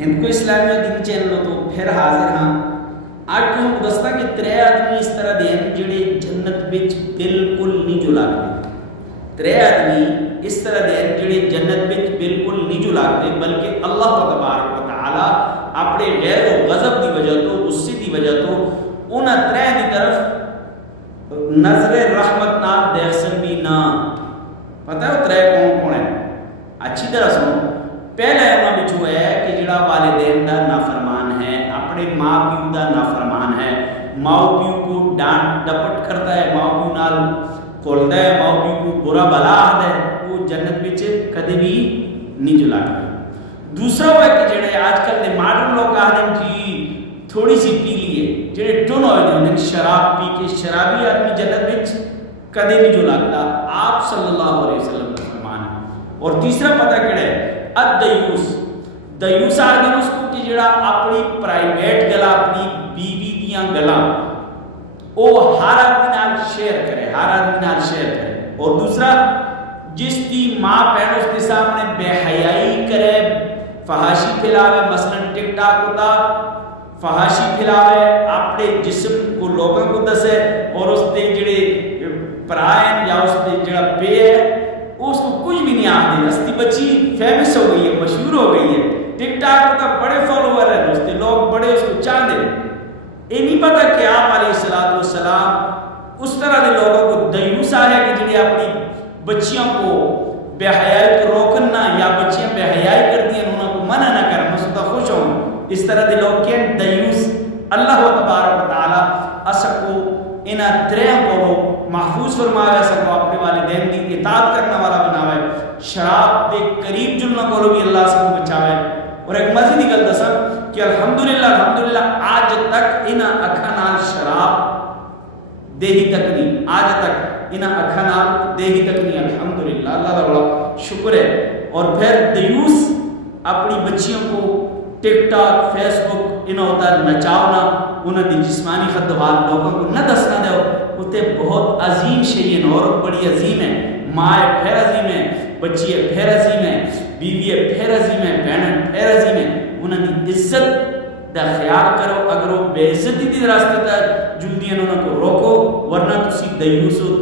ہند کو اسلامیہ دین چینل تو پھر حاضر ہاں آج تو ہم دستا کہ 3 آدمی اس طرح دے ہیں جڑے جنت بچ بالکل نہیں جو لگتے. 3 آدمی اس طرح دے ہیں جڑے جنت بچ بالکل نہیں جو لگتے بلکہ اللہ تبارک و تعالی اپنے غیر و غضب دی وجہ تو غصے دی وجہ تو انہاں 3 دی طرف نظر رحمت نال دیکھسن بھی نہ. پتہ ہے وہ 3 کون کون ہے؟ اچھی طرح سنو. پہلا انہاں بچو ہے کہ جڑا والدین دا نافرمان ہے، اپنے ماں پیو دا نافرمان ہے، ماں پیو کو ڈانٹ ڈپٹ کرتا ہے، ماں پیو نال کھولتا ہے، ماں پیو کو برا بلا آتا ہے، وہ جنت بچ کدے بھی نہیں جو لگتا. دوسرا وہ ہے کہ جڑے آج کل دے ماڈرن لوگ آتے ہیں جی تھوڑی سی پی لیے، جڑے ٹن ہوئے ہیں شراب پی کے، شرابی آدمی جنت بچ کدے نہیں جو لگتا. آپ صلی اللہ علیہ وسلم کا فرمان ہے. اور تیسرا پتہ کیڑا ہے؟ الدیوس. دیوس آدمی اس کو کہ جڑا اپنی پرائیویٹ گلا، اپنی بیوی دیاں گلا او ہر آدمی نال شیئر کرے، ہر آدمی نال شیئر کرے. اور دوسرا جس دی ماں بہن اس کے سامنے بے حیائی کرے، فحاشی پھیلاوے، مثلا ٹک ٹاک ہوتا فحاشی پھیلاوے، اپنے جسم کو لوگوں کو دسے، اور اس دے جڑے پرائن یا اس دے جڑا بے ہے اس کو کچھ بھی نہیں آتی. ہستی بچی فیمس ہو گئی ہے، مشہور ہو گئی ہے، ٹک ٹاک کا بڑے فالوور ہیں، اس دے لوگ بڑے اس کو چاہتے ہیں. یہ نہیں پتا کہ آپ علیہ السلام اس طرح کے لوگوں کو دیوس ہے کہ جنہیں اپنی بچیوں کو بے حیائی کو روکنا یا بچیاں بے حیائی کرتی ہیں انہوں کو منع نہ کرنا، اس کو خوش ہوں. اس طرح کے لوگ کہیں دیوس. اللہ تبارک و تعالی اسکو انہاں 3 کو محفوظ فرمایا، سکو اپنے والدین کی اطاعت کرنے والا بناوے، شراب دے قریب جلنا کو بھی اللہ سے بچاوے. اور ایک مزید کی گل دساں کہ الحمدللہ آج تک انہاں اکھاں نال شراب دیہی تک نہیں، آج تک انہاں اکھاں نال دیہی تک نہیں. الحمدللہ، اللہ کا بڑا شکر ہے. اور پھر دیوس اپنی بچیوں کو ٹک ٹاک، فیس بک انہاں ہوتا ہے نچاونا، انہاں دی جسمانی خدمات لوگوں کو نہ دسنا دو. اتے بہت عظیم شیئن اور بڑی عظیم ہے. ماں پھر عظیم ہے، بچی پھر عظیم ہے، بیوی پھر عظیم ہے، بہن پھر عظیم ہے. انہوں نے عزت دا خیال کرو. اگر وہ بے عزتی دی راستے تا جلدی انہوں کو روکو، ورنہ تسی دیوس ہو.